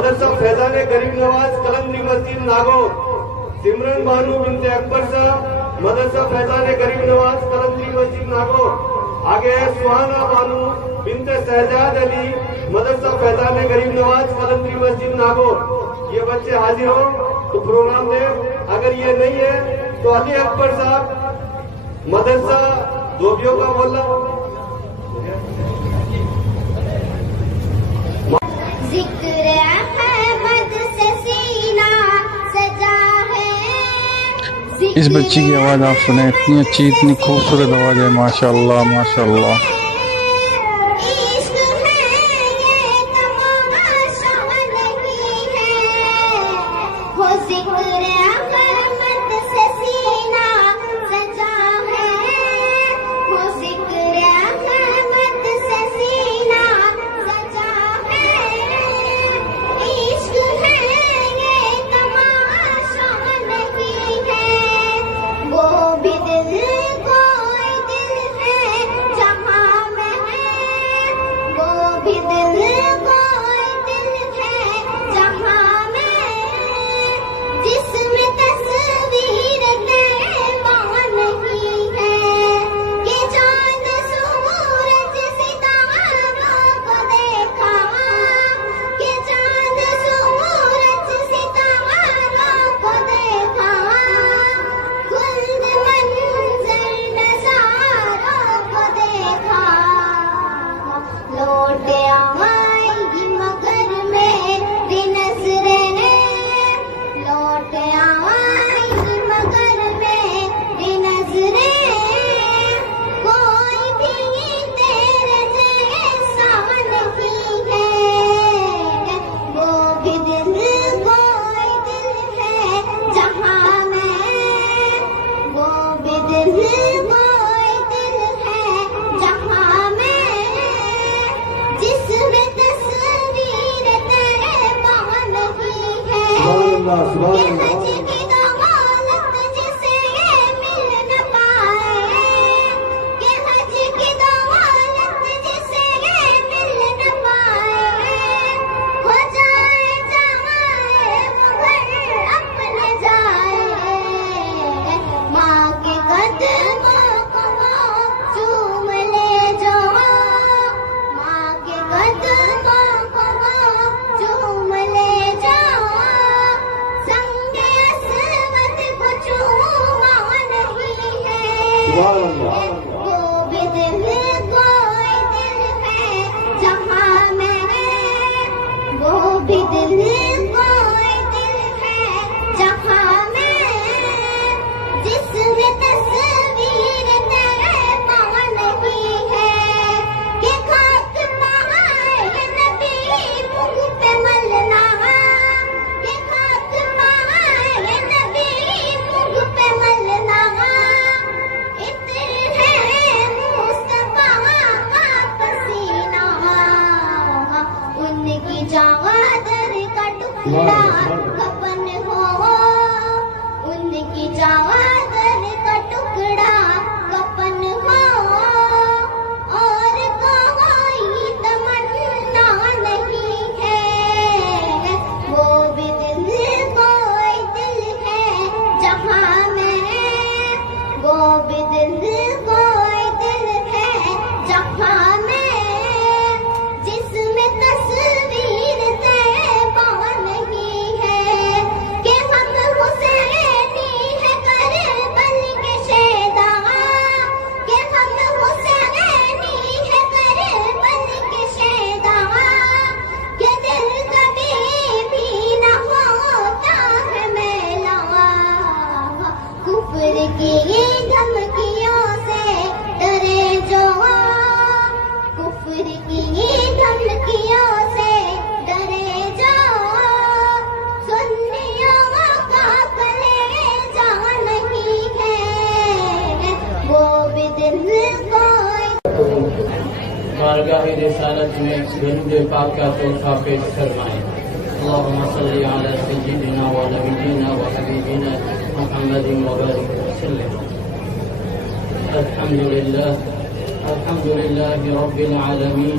मदरसा फैजान गरीब नवाज कलंदरी मस्जिद नागौर, सिमरन बानू बिनते अकबर साहब मदरसा फैजान गरीब नवाज कलंदरी मस्जिद नागौर। आगे है सुहाना बानू बिनते शहजाद अली मदरसा फैजान गरीब नवाज कलंदरी मस्जिद नागौर। ये बच्चे हाजिर हो तो प्रोग्राम दे, अगर ये नहीं है तो अली अकबर साहब मदरसा धोबियों का बोला। इस बच्ची की आवाज़ आप सुने, इतनी अच्छी, इतनी खूबसूरत आवाज़ है, माशाल्लाह माशाल्लाह। बारगाह रिसालत में दरूद पाक का तोहफा पेश फरमाएं। अल्लाहुम्मा सल्ली अला सय्यिदिना व नबिय्यिना व हबीबिना मुहम्मदिन व बारिक वसल्लम। अल्हम्दुलिल्लाहि रब्बिल आलमीन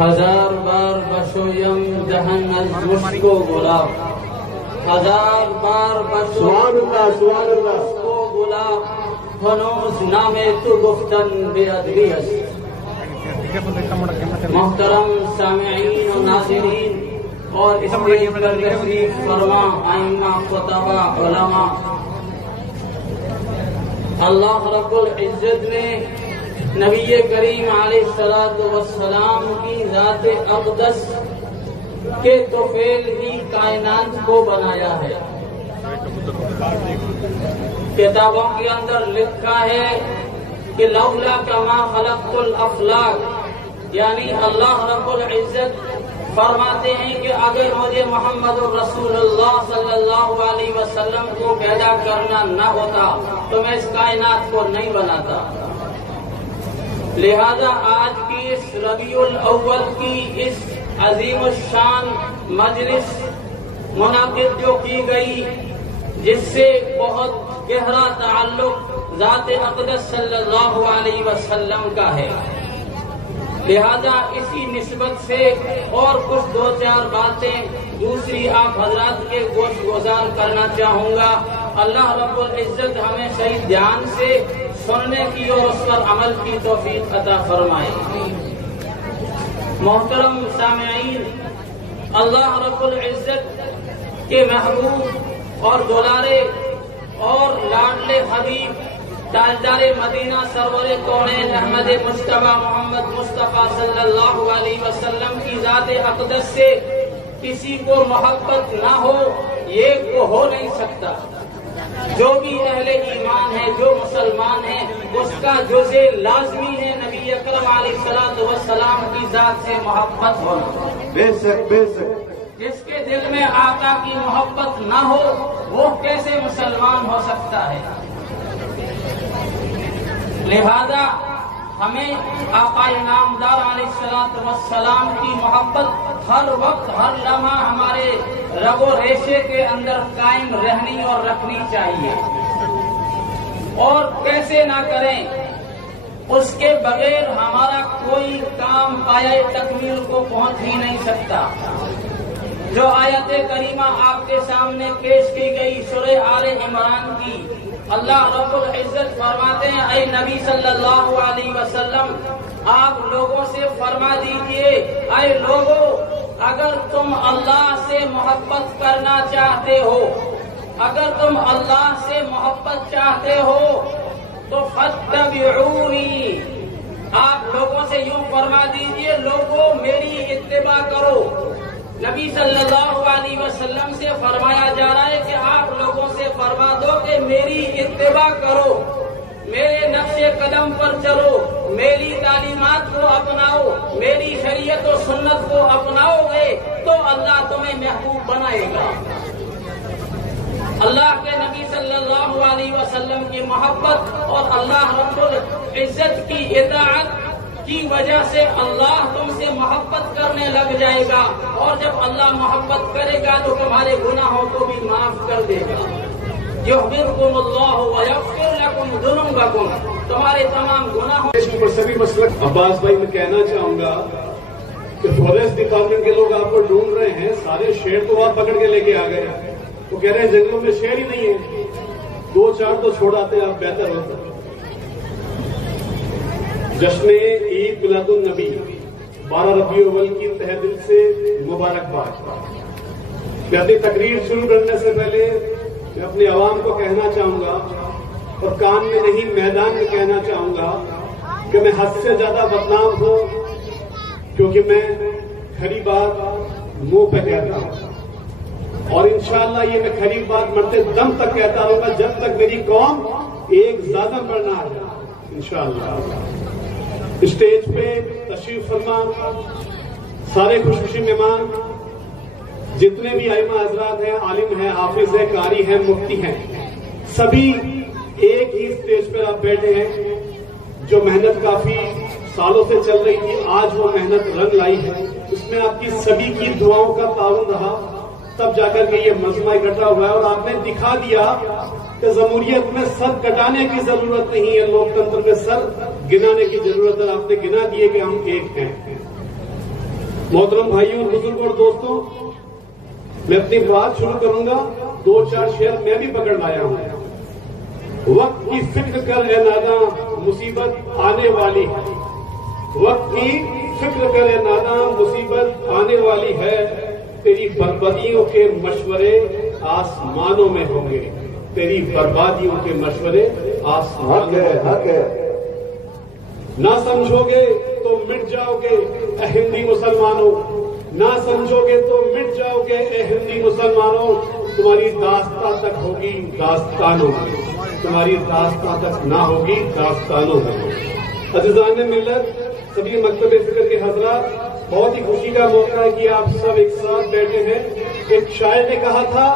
हजार बार बशोयम दहन अज मुश्को गुलाब, हजार बार मुश्को गुलाब, फनोस नामे तु गुफ्तन बेअदबियस। मोहतरम सामिईन और नाज़रीन और स्टेज पर तशरीफ फरमा आइम्मा, खुतबा, उलमा, अल्लाह रब्बुल इज्जत ने नबी करीम अलैहिस्सलातु वस्सलाम की ज़ात अक़दस के तोफ़ेल ही कायनात को बनाया है। किताबों के अंदर लिखा है कि लौला कमा खलक़तुल अफ़लाक, यानी अल्लाह रब्बुल इज्जत फरमाते हैं कि अगर मुझे मोहम्मद रसूलुल्लाह सल्लल्लाहु अलैहि वसल्लम को पैदा करना न होता तो मैं इस कायनात को नहीं बनाता। लिहाजा आज की इस रबीउल अव्वल की इस अजीम शान मजलिस मुनाकिद जो की गई, जिससे बहुत गहरा ताल्लुक ज़ात अक़दस सल्लल्लाहु अलैहि वसल्लम का है, लिहाजा इसी निस्बत से और कुछ दो चार बातें दूसरी आप हजरात के गोश गुजार करना चाहूँगा। अल्लाह रब्बुल इज्जत हमें सही ध्यान से सुनने की और उस पर अमल की तौफीक अता फरमाए। मोहतरम सामिईन, अल्लाह रब्बुल इज्जत के महबूब और दुलारे और लाडले हबीब ताजदारे मदीना सरवरे कौनैन अहमद मुस्तफा मोहम्मद मुस्तफा सल्लल्लाहु अलैहि वसल्लम की ज़ात अक़दस से किसी को मोहब्बत ना हो, ये को हो नहीं सकता। जो भी अहले ईमान है, जो मुसलमान है, उसका जुज़े लाज़मी है नबी अकरम अलैहिस्सलातु वस्सलाम की ज़ात से मोहब्बत होना। बेशक बेशक। जिसके दिल में आका की मोहब्बत ना हो वो कैसे मुसलमान हो सकता है। लिहाजा हमें आका इनामदार अलैहिस्सलातु वस्सलाम की मोहब्बत हर वक्त हर लम्हा हमारे रगो रेशे के अंदर कायम रहनी और रखनी चाहिए। और कैसे ना करें, उसके बगैर हमारा कोई काम पाया तकमील को पहुंच ही नहीं सकता। जो आयत करीमा आपके सामने पेश की गई सूरह आले इमरान की, अल्लाह रब्बुल इज्जत फरमाते हैं, ऐ नबी सल्लल्लाहु अलैहि वसल्लम, आप लोगों से फरमा दीजिए, ऐ लोगों, अगर तुम अल्लाह से मोहब्बत करना चाहते हो, अगर तुम अल्लाह से मोहब्बत चाहते हो तो फत्तबिऊनी, आप लोगों से यूं फरमा दीजिए, लोगों मेरी इत्तिबा करो। नबी सल्लल्लाहु अलैहि वसल्लम से फरमाया जा रहा है कि आप लोगों से फरमा दो कि मेरी इत्तिबा करो, मेरे नक्शे कदम पर चलो, मेरी तालीमात को अपनाओ, मेरी शरीयत और सुन्नत को अपनाओगे तो अल्लाह तुम्हें महबूब बनाएगा। अल्लाह के नबी सल्लल्लाहु अलैहि वसल्लम की मोहब्बत और अल्लाह रब्बुल इज्जत की इताअत की वजह से अल्लाह तुमसे मोहब्बत करने लग जाएगा, और जब अल्लाह मोहब्बत करेगा तो तुम्हारे गुनाहों को भी माफ कर देगा। युहिब्बुकुमुल्लाहु व यग़फिर लकुम ज़ुनूबकुम, तुम्हारे तमाम गुनाहों पर सभी मसलक। अब्बास भाई, मैं कहना चाहूंगा कि फॉरेस्ट डिपार्टमेंट के लोग आपको ढूंढ रहे हैं, सारे शेर तो आप पकड़ के लेके आ गए। वो कह रहे हैं जंगलों में शेर ही नहीं है, 2-4 तो छोड़ाते आप, बेहतर होता। जश्न ईद मिलादुन नबी 12 रबी अव्वल की तहे दिल से मुबारकबाद। मैं अपनी तकरीर शुरू करने से पहले मैं अपने आवाम को कहना चाहूंगा, और कान में नहीं मैदान में कहना चाहूंगा, कि मैं हद से ज्यादा बदनाम हूं, क्योंकि मैं खरी बात मुंह पे कहता हूं, और इंशाअल्लाह ये मैं खरी बात मरते दम तक कहता रहूंगा, जब तक मेरी कौम एक ज्यादा पर ना आ जाए। इंशाअल्लाह स्टेज पे तशरीफ फरमा सारे खुशखुशी मेहमान, जितने भी आइमा हजरात हैं, आलिम हैं, हाफिज हैं, कारी हैं, मुफ्ती हैं, सभी एक ही स्टेज पर आप बैठे हैं। जो मेहनत काफी सालों से चल रही थी, आज वो मेहनत रंग लाई है। उसमें आपकी सभी की दुआओं का ताउन रहा, तब जाकर के ये मजमा इकट्ठा हुआ है। और आपने दिखा दिया कि जमहूरियत में सर कटाने की जरूरत नहीं है, लोकतंत्र में सर गिनाने की जरूरत है। आपने गिना दिए कि हम एक हैं। मोहतरम भाइयों, बुजुर्गों और दोस्तों, मैं अपनी बात शुरू करूंगा। 2-4 शेर मैं भी पकड़ लाया हूं। वक्त की फिक्र कर ए नादा, मुसीबत आने वाली है। वक्त की फिक्र कर ए नादा, मुसीबत आने वाली है। तेरी बर्बादियों के मशवरे आसमानों में होंगे। तेरी बर्बादियों के मशवरे आसमानों में होंगे। ना समझोगे तो मिट जाओगे ए हिंदी मुसलमानों, ना समझोगे तो मिट जाओगे ए हिंदी मुसलमानों। तुम्हारी दास्तां तक होगी दास्तानों में, तुम्हारी दास्तां तक ना होगी दास्तानों में। अज़ीज़ान मिल्लत, सभी मकतब फिक्र के हजरात, बहुत ही खुशी का मौका है कि आप सब एक साथ बैठे हैं। एक शायर ने कहा था,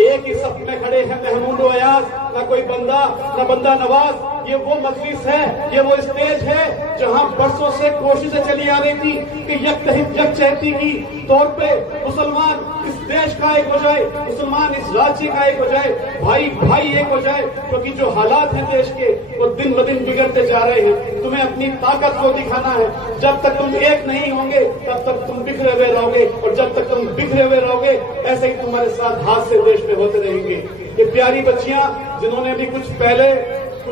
एक ही सफ में खड़े हैं महमूद व अयाज, ना कोई बंदा ना बंदा नवाज। ये वो मजलिस है, ये वो स्टेज है जहां बरसों से कोशिशें चली आ रही थी कि यकचहती की तौर पे मुसलमान इस देश का एक हो जाए, मुसलमान इस राज्य का एक हो जाए, भाई भाई एक हो जाए। क्योंकि जो हालात हैं देश के, वो दिन ब दिन बिगड़ते जा रहे हैं। तुम्हें अपनी ताकत को दिखाना है। जब तक तुम एक नहीं होंगे तब तक तुम बिखरे हुए रहोगे, और जब तक तुम बिखरे हुए रहोगे ऐसे ही तुम्हारे साथ हादसे देश में होते रहेंगे। ये प्यारी बच्चियां जिन्होंने भी कुछ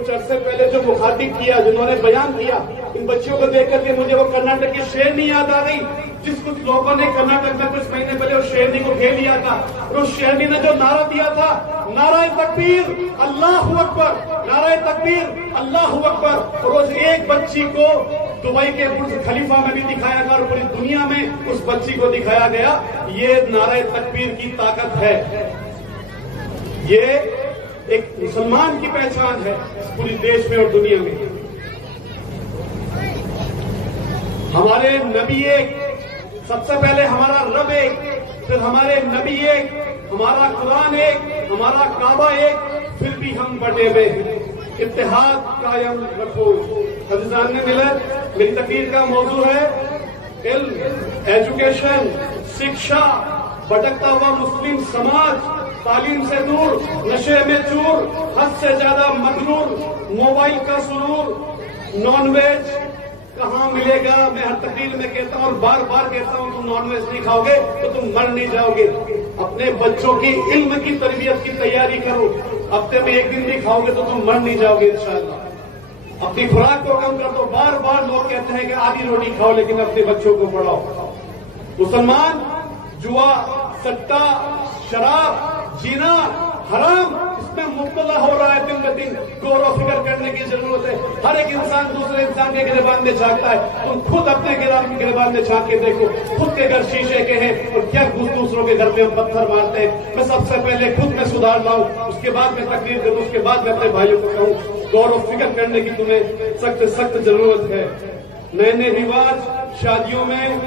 अरसे पहले जो मुखातिब किया, जिन्होंने बयान किया, इन बच्चियों को देख करके मुझे वो कर्नाटक की शेरनी याद आ गई, जिस कुछ लोगों ने कर्नाटक में कुछ महीने पहले उस शेरनी को घेर लिया था। और उस शेरनी ने जो नारा दिया था, नाराए तकबीर अल्लाहू अकबर, नाराए तकबीर अल्लाहू अकबर। रोज एक बच्ची को दुबई के बुर्ज खलीफा में भी दिखाया गया और पूरी दुनिया में उस बच्ची को दिखाया गया। ये नाराए तकबीर की ताकत है, ये एक मुसलमान की पहचान है पूरी देश में और दुनिया में। हमारे नबी एक, सबसे पहले हमारा रब एक, फिर हमारे नबी एक, हमारा कुरान एक, हमारा काबा एक, फिर भी हम बटे हुए हैं। इत्तेहाद कायम रखो। अज़ीज़ान मिल्लत, मेरी तकरीर का मौजू है इल्म, एजुकेशन, शिक्षा, भटकता हुआ मुस्लिम समाज, तालीम से दूर, नशे में चूर, हद से ज्यादा मगरूर, मोबाइल का सुरूर, नॉनवेज कहाँ मिलेगा। मैं हर तकरीर में कहता हूँ और बार बार कहता हूँ, तुम नॉनवेज नहीं खाओगे तो तुम मर नहीं जाओगे। अपने बच्चों की इल्म की तरबियत की तैयारी करो। हफ्ते में एक दिन भी खाओगे तो तुम मर नहीं जाओगे इंशाअल्लाह। अपनी खुराक को कम कर दो। बार बार लोग कहते हैं कि आधी रोटी खाओ लेकिन अपने बच्चों को पढ़ाओ। मुसलमान जुआ, सट्टा, शराब, जीना हराम, इसमें मुब्तला हो रहा है दिन ब दिन। गौर व फिक्र करने की जरूरत है। हर एक इंसान दूसरे इंसान के गिरबान में झांकता है। तुम खुद अपने गिरबान में झांक के देखो, खुद के घर शीशे के हैं और क्या दूसरों के घर में हम पत्थर मारते हैं। मैं सबसे पहले खुद में सुधार लाऊं, उसके बाद मैं तकरीर करूं, उसके बाद मैं अपने भाइयों को कहूं गौर व फिक्र करने की तुम्हें सख्त जरूरत है। नए नए रिवाज, शादियों में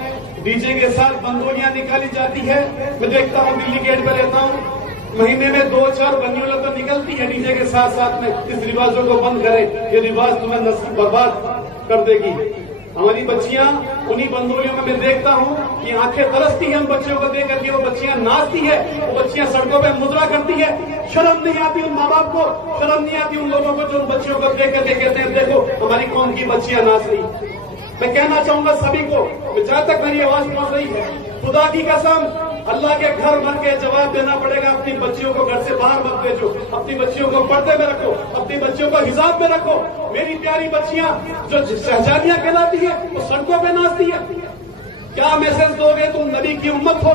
डीजे के साथ बंदोलियां निकाली जाती है। मैं देखता हूँ दिल्ली गेट पर रहता हूँ, महीने में 2-4 बंदोलियां तो निकलती है डीजे के साथ साथ में। इस रिवाजों को बंद करें, ये रिवाज तुम्हें नस्ल बर्बाद कर देगी। हमारी बच्चियां उन्हीं बंदोलियों में मैं देखता हूँ कि आंखें तरसती हैं उन बच्चियों को देख करके। वो बच्चियां नाचती है, वो बच्चियां सड़कों पे मुद्रा करती है। शर्म नहीं आती उन माँ बाप को, शर्म नहीं आती उन लोगों को जो उन बच्चियों को देख करके कहते हैं देखो हमारी कौम की बच्चियां नाच रही। मैं कहना चाहूंगा सभी को, जहां तक मेरी आवाज पहुंच रही है, खुदा की कसम अल्लाह के घर बन के जवाब देना पड़ेगा। अपनी बच्चियों को घर से बाहर मत भेजो, अपनी बच्चियों को पर्दे में रखो, अपनी बच्चियों को हिजाब में रखो। मेरी प्यारी बच्चियां जो शहजादियां कहलाती है वो सड़कों पे नाचती है। क्या मैसेज दोगे तुम नबी की उम्मत हो?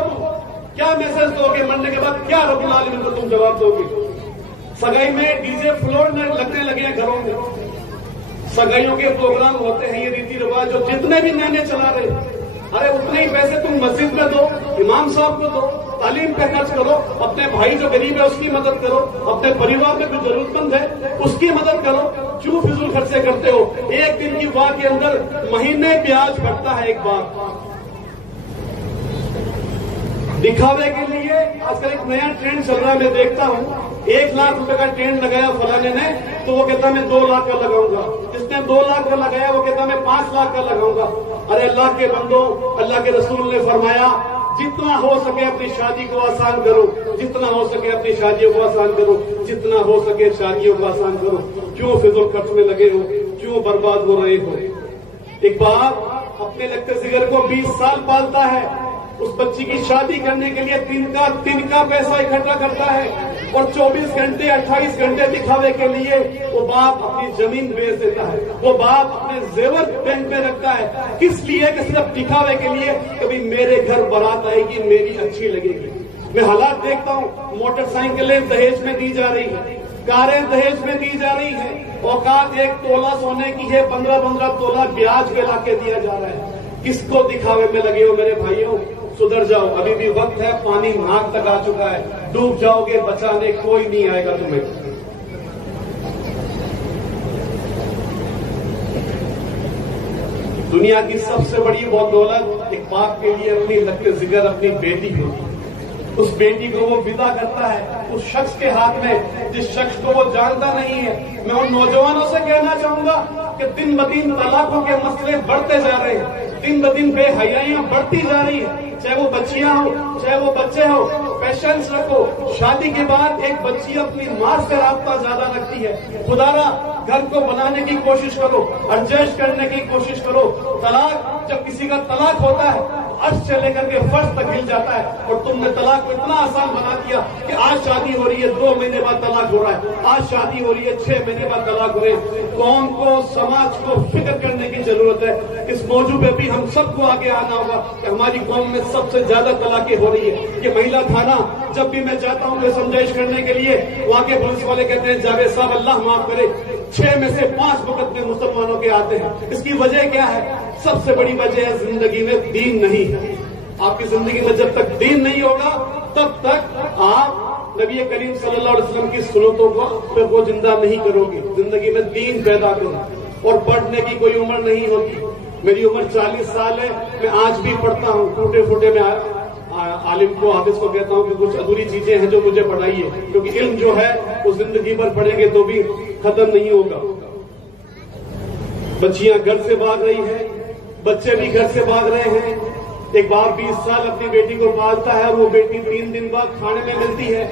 क्या मैसेज दोगे? मरने के बाद क्या रब्बुल आलमीन को तुम जवाब दोगे? सगाई में डीजे फ्लोर लगने लगे हैं घरों में, सगाइयों के प्रोग्राम होते हैं, ये रीति रिवाज जो जितने भी नैने चला रहे, अरे उतने ही पैसे तुम मस्जिद में दो, इमाम साहब को दो, तालीम पे खर्च करो, अपने भाई जो गरीब है उसकी मदद करो, अपने परिवार में जो जरूरतमंद है उसकी मदद करो। क्यों फिजूल खर्चे करते हो? एक दिन की वाह के अंदर महीने ब्याज बढ़ता है। एक बार दिखावे के लिए आजकल एक नया ट्रेंड चल रहा है, मैं देखता हूं 1 लाख रुपए का ट्रेंड लगाया फलाने ने, तो वो कहता मैं 2 लाख का लगाऊंगा। जिसने 2 लाख का लगाया वो कहता मैं 5 लाख का लगाऊंगा। अरे अल्लाह के बंदो, अल्लाह के रसूल ने फरमाया जितना हो सके अपनी शादी को आसान करो, जितना हो सके अपनी शादियों को आसान करो, जितना हो सके शादियों को आसान करो। क्यों फिजूल खर्च में लगे हो? क्यों बर्बाद हो रहे हो? एक बाप अपने लगते जिगर को 20 साल पालता है, उस बच्ची की शादी करने के लिए तिनका पैसा इकट्ठा करता है, और 24 घंटे 28 घंटे दिखावे के लिए वो बाप अपनी जमीन बेच देता है, वो बाप अपने जेवर बैंक में रखता है। किस लिए? कि सिर्फ दिखावे के लिए, कभी मेरे घर बारात आएगी, मेरी अच्छी लगेगी। मैं हालात देखता हूँ, मोटरसाइकिलें दहेज में दी जा रही है, कारें दहेज में दी जा रही है, औकात 1 तोला सोने की है, 15-15 तोला ब्याज पे लाके दिया जा रहा है। किसको दिखावे में लगे हो मेरे भाइयों? सुधर जाओ, अभी भी वक्त है, पानी नाक तक आ चुका है, डूब जाओगे, बचाने कोई नहीं आएगा तुम्हें। दुनिया की सबसे बड़ी दौलत एक बाप के लिए अपनी लगते जिगर अपनी बेटी होती है। उस बेटी को वो विदा करता है उस शख्स के हाथ में जिस शख्स को वो जानता नहीं है। मैं उन नौजवानों से कहना चाहूंगा कि दिन ब दिन तलाकों के मसले बढ़ते जा रहे हैं, दिन ब दिन बेहयाइयां बढ़ती जा रही है। चाहे वो बच्चियां हो, चाहे वो बच्चे हो, पेशेंस रखो। शादी के बाद एक बच्ची अपनी मां से राब्ता ज्यादा रखती है। खुदारा घर को बनाने की कोशिश करो, एडजस्ट करने की कोशिश करो। तलाक, जब किसी का तलाक होता है अर्श से लेकर के फर्श तक हिल जाता है, और तुमने तलाक को इतना आसान बना दिया कि आज शादी हो रही है 2 महीने बाद तलाक हो रहा है, आज शादी हो रही है 6 महीने बाद तलाक हो रहे हैं। कौम को, समाज को फिक्र करने की जरूरत है। इस मौजू पे भी हम सबको आगे आना होगा कि हमारी कौम में सबसे ज्यादा तलाकें हो रही है। ये महिला थाना जब भी मैं जाता हूँ तो समझाइश करने के लिए, वहां के पुलिस वाले कहते हैं जावेद साहब अल्लाह माफ करे, 6 में से 5 मुकदमे मुसलमानों के आते हैं। इसकी वजह क्या है? सबसे बड़ी वजह है जिंदगी में दीन नहीं है। आपकी जिंदगी में जब तक दीन नहीं होगा तब तक आप नबी करीम सल्लल्लाहु अलैहि वसल्लम की सुन्नतों को जिंदा नहीं करोगे। जिंदगी में दीन पैदा करो। और पढ़ने की कोई उम्र नहीं होती। मेरी उम्र 40 साल है, मैं आज भी पढ़ता हूँ। टूटे फूटे में आलिम को, हाफिज को कहता हूँ कि कुछ अधूरी चीजें हैं जो मुझे पढ़ाइए, क्योंकि इल्म जो है वो जिंदगी भर पढ़ेंगे तो भी खत्म नहीं होगा। बच्चियां घर से भाग रही हैं, बच्चे भी घर से भाग रहे हैं। एक बाप 20 साल अपनी बेटी को पालता है, वो बेटी 3 दिन बाद खाने में मिलती है।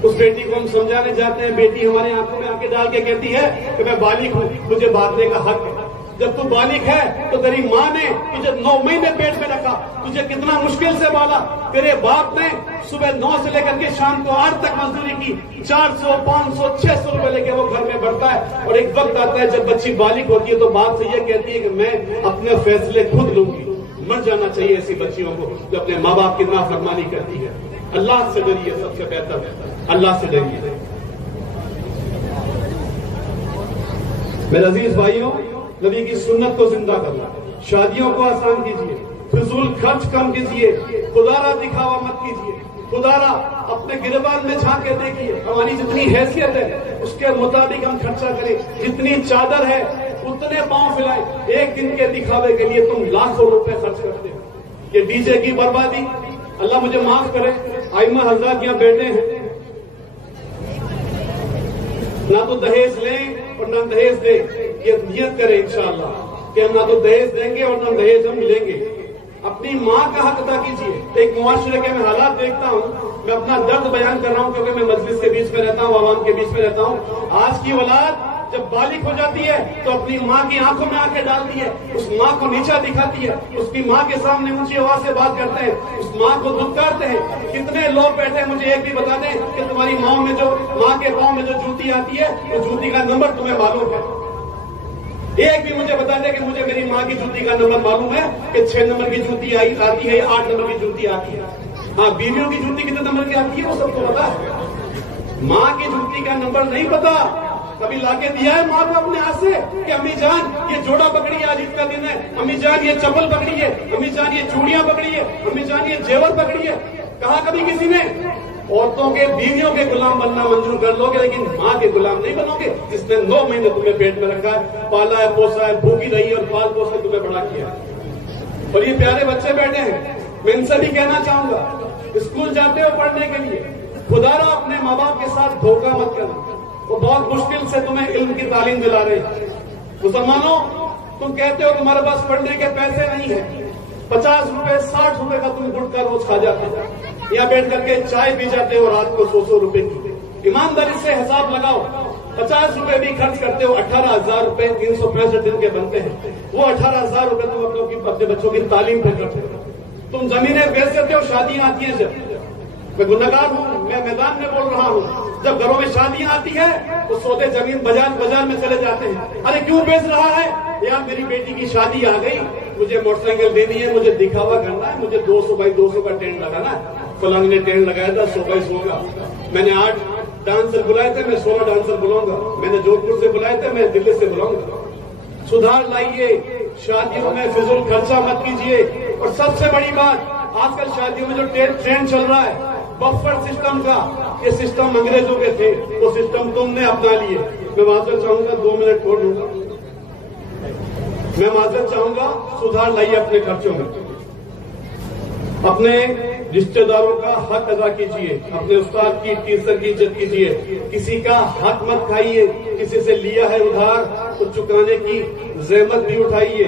उस बेटी को हम समझाने जाते हैं, बेटी हमारे आंखों में आंखें डाल के कहती है कि मैं बालिग हूं, मुझे बांटने का हक है। जब तू बालिग है तो तेरी माँ ने तुझे 9 महीने पेट में रखा, तुझे कितना मुश्किल से पाला। तेरे बाप ने सुबह 9 से लेकर के शाम को 8 तक मजदूरी की, 400, 500, 600 रुपए लेके वो घर में बढ़ता है। और एक वक्त आता है जब बच्ची बालिग होती है तो बाप से ये कहती है कि मैं अपने फैसले खुद लूंगी। मर जाना चाहिए ऐसी बच्चियों को जो अपने माँ बाप की नाफरमानी करती है। अल्लाह से डरिए, सबसे बेहतर है अल्लाह से डरिए। मेरे अजीज भाइयों, नबी की सुन्नत को जिंदा करना, शादियों को आसान कीजिए, फिजूल खर्च कम कीजिए, खुदारा दिखावा मत कीजिए। खुदारा अपने गिरबान में झांक के देखिए, हमारी जितनी हैसियत है उसके मुताबिक हम खर्चा करें। जितनी चादर है उतने पांव फैलाए। एक दिन के दिखावे के लिए तुम लाखों रुपए खर्च करते हो। ये डीजे की बर्बादी, अल्लाह मुझे माफ करे, आइमा हजरात यहाँ बैठे हैं, ना तो दहेज लें और ना दहेज दे। ये नियत करें इंशाअल्लाह कि हम ना तो दहेज देंगे और ना दहेज हम लेंगे। अपनी माँ का हक अदा कीजिए। एक मुआशरे के मैं हालात देखता हूँ, मैं अपना दर्द बयान कर रहा हूँ क्योंकि मैं मजलिस के बीच में रहता हूँ, आवाम के बीच में रहता हूँ। आज की औलाद जब बालिग हो जाती है तो अपनी माँ की आंखों में आंखें डालती है, उस माँ को नीचा दिखाती है, उसकी माँ के सामने ऊंची आवाज से बात करते हैं, उस माँ को धुतकारते हैं। कितने लोग बैठे हैं, मुझे एक भी बता दें कि तुम्हारी माँ के पाँव में जो जूती आती है वो जूती का नंबर तुम्हें मालूम है? एक भी मुझे बता दे कि मुझे मेरी माँ की जूती का नंबर मालूम है कि 6 नंबर की जूती आती है या 8 नंबर की जूती आती है। हाँ, बीवियों की जूती कितने नंबर की आती है वो सबको पता है। माँ की जूती का नंबर नहीं पता। कभी लाके दिया है माँ को अपने हाथ से कि अम्मी जान ये जोड़ा पकड़ी है, आज इसका दिन है, अम्मी जान ये चप्पल पकड़ी है, अम्मी जान ये चूड़ियां पकड़ी है, अम्मी जान ये जेवर पकड़ी है? कहा कभी किसी ने? औरतों के बीवियों के गुलाम बनना मंजूर कर लोगे, लेकिन माँ के गुलाम नहीं बनोगे, जिसने 9 महीने तुम्हें पेट में रखा है, पाला है, पोसा है, भूखी रही और पाल पोस के तुम्हें बड़ा किया। और ये प्यारे बच्चे बैठे हैं, मैं इनसे भी कहना चाहूंगा, स्कूल जाते हो पढ़ने के लिए, खुदारा अपने माँ बाप के साथ धोखा मत करना। वो बहुत मुश्किल से तुम्हें इल्म की तालीम दिला रहे हैं। मुसलमानों, तुम कहते हो तुम्हारे पास पढ़ने के पैसे नहीं है, 50 रुपए 60 रुपए का तुम गुटखा रोज खा जाते हो, यहाँ बैठ करके चाय पी जाते हो रात को 100 रुपए की। ईमानदारी से हिसाब लगाओ, 50 रुपए भी खर्च करते हो, 18,000 रुपए 365 दिन के बनते हैं। वो 18,000 रुपए तुम अपने बच्चों की तालीम पे करते हो। तुम जमीनें बेच देते हो, शादियां आती है जब। मैं गुनहगार हूँ, मैं मैदान में बोल रहा हूँ, जब घरों में शादियां आती है तो सौदे जमीन बाजार में चले जाते हैं। अरे क्यों बेच रहा है? यार मेरी बेटी की शादी आ गई, मुझे मोटरसाइकिल देनी है, मुझे दिखावा करना है, मुझे 200 बाई 200 का टेंट लगाना है। फलांग ने टेंट लगाया था 100 बाई 100 का, मैंने 8 डांसर बुलाए थे, मैं 16 डांसर बुलाऊंगा। मैंने जोधपुर से बुलाए थे, मैं दिल्ली से बुलाऊंगा। सुधार लाइए, शादियों में फिजूल खर्चा मत कीजिए। और सबसे बड़ी बात, आजकल शादियों में जो ट्रेंड चल रहा है बफर सिस्टम का, ये सिस्टम अंग्रेजों के थे, वो सिस्टम तुमने अपना लिए। मैं माजरत चाहूंगा, 2 मिनट छोड़ दूंगा, मैं माजरत चाहूंगा, सुधार लाइए अपने खर्चों में। अपने रिश्तेदारों का हक अदा कीजिए, अपने उस्ताद की टीचर की इज्जत कीजिए, किसी का हक मत खाइए, किसी से लिया है उधार तो चुकाने की जहमत भी उठाइए,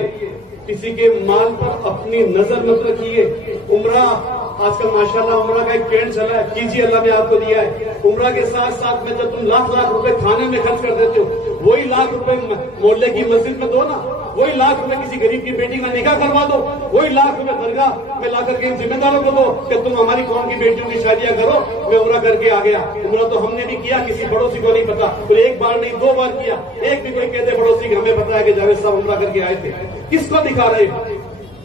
किसी के माल पर अपनी नजर मत रखिए। उम्रा, आजकल माशाल्लाह उम्रा का एक ट्रेंड चला है, कीजिए, अल्लाह ने आपको दिया है। उम्रा के साथ साथ में जब तुम लाख रुपए खाने में खर्च कर देते हो, वही लाख रुपए मोहल्ले की मस्जिद में दो ना, वही लाख रुपए किसी गरीब की बेटी का निकाह करवा दो, वही लाख रुपए दरगाह में लाकर के इन जिम्मेदारों को दो कि तुम हमारी कौम की बेटियों की शादियां करो। मैं उम्रा करके आ गया, उम्रा तो हमने भी किया, किसी पड़ोसी को नहीं पता, तो 1 बार नहीं 2 बार किया। एक भी कोई कहते पड़ोसी कि हमें पता है कि जावेद साहब उम्रा करके आए थे। किसको दिखा रहे?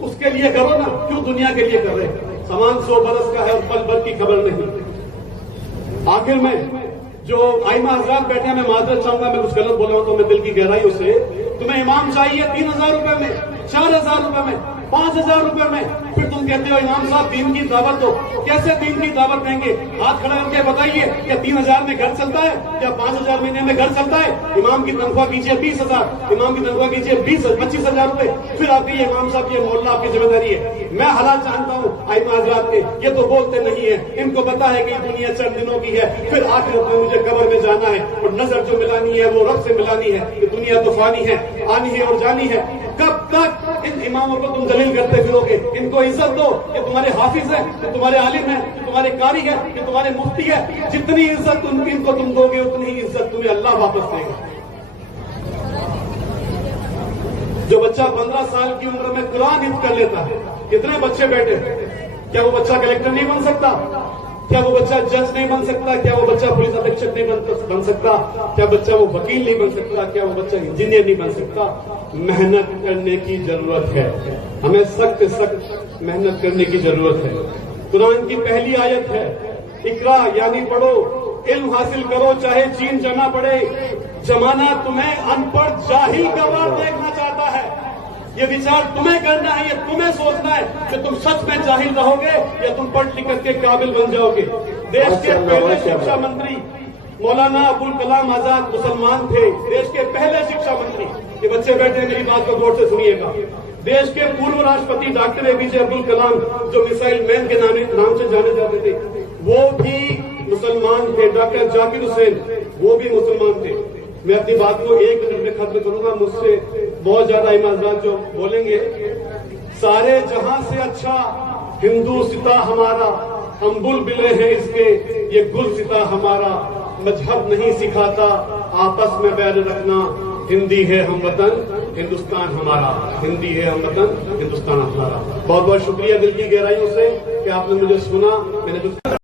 उसके लिए करो ना, क्यों दुनिया के लिए कर रहे? सामान 100 बरस का है और पल भर की खबर नहीं। आखिर में जो आइमा हजरात बैठे हैं, मैं माजरत चाहूंगा, मैं कुछ गलत बोला हूं तो मैं दिल की गहराइयों से, तुम्हें इमाम चाहिए 3,000 रुपए में, 4,000 रुपए में, 5,000 रुपए में, फिर तुम कहते हो इमाम साहब दीन की दावत दो। कैसे दीन की दावत देंगे? हाथ खड़ा करके बताइए, क्या 3,000 में घर चलता है? क्या 5,000 महीने में घर चलता है? इमाम की तनख्वाह कीजिए 20,000, इमाम की तनख्वाह कीजिए 25,000 रुपए, फिर आप कहिए इमाम साहब ये मोहल्ला आपकी जिम्मेदारी है। मैं हालात जानता हूँ आइमा हजरात के, ये तो बोलते नहीं है, इनको पता है कि दुनिया चंद दिनों की है, फिर आखिरत में मुझे कब्र में जाना है और नजर जो मिलानी है वो रब से मिलानी है। कि दुनिया तो फानी है, आनी है और जानी है। कब तक इन इमामों को तुम जलील करते फिरोगे? इनको इज्जत दो कि तुम्हारे हाफिज है, कि तुम्हारे आलिम है, कि तुम्हारे कारी है, कि तुम्हारे मुफ्ती है। जितनी इज्जत इनको तुम दोगे उतनी ही इज्जत तुम्हें अल्लाह वापस देगा। जो बच्चा 15 साल की उम्र में कुरान हिफ्ज़ कर लेता है, कितने बच्चे बैठे, क्या वो बच्चा कलेक्टर नहीं बन सकता? क्या वो बच्चा जज नहीं बन सकता? क्या वो बच्चा पुलिस अधीक्षक नहीं बन सकता? क्या बच्चा वो वकील नहीं बन सकता? क्या वो बच्चा इंजीनियर नहीं बन सकता? मेहनत करने की जरूरत है, हमें सख्त मेहनत करने की जरूरत है। कुरान की पहली आयत है, इकरा यानी पढ़ो, इल्म हासिल करो, चाहे चीन जाना पड़े। जमाना तुम्हें अनपढ़ जाहिल गवार देखना चाहता है। ये विचार तुम्हें करना है, ये तुम्हें सोचना है कि तुम सच में जाहिल रहोगे या तुम पढ़ लिख के काबिल बन जाओगे। देश के पहले शिक्षा मंत्री मौलाना अबुल कलाम आजाद मुसलमान थे, देश के पहले शिक्षा मंत्री। ये बच्चे बैठे हैं, मेरी बात को गौर से सुनिएगा। देश के पूर्व राष्ट्रपति डॉक्टर एपीजे अब्दुल कलाम, जो मिसाइल मैन के नाम से जाने जाते थे, वो भी मुसलमान थे। डॉक्टर जाकिर हुसैन, वो भी मुसलमान थे। मैं अपनी बात को 1 मिनट में खत्म करूंगा, मुझसे बहुत ज्यादा ईमानदार जो बोलेंगे। सारे जहां से अच्छा हिंदू सिता हमारा, हम बुलबुलें हैं इसके, ये गुल सिता हमारा। मजहब नहीं सिखाता आपस में बैर रखना। हिंदी है हम वतन, हिंदुस्तान हमारा। हिंदी है हम वतन, हिंदुस्तान हमारा। बहुत बहुत शुक्रिया दिल की गहराइयों से कि आपने मुझे सुना। मैंने कुछ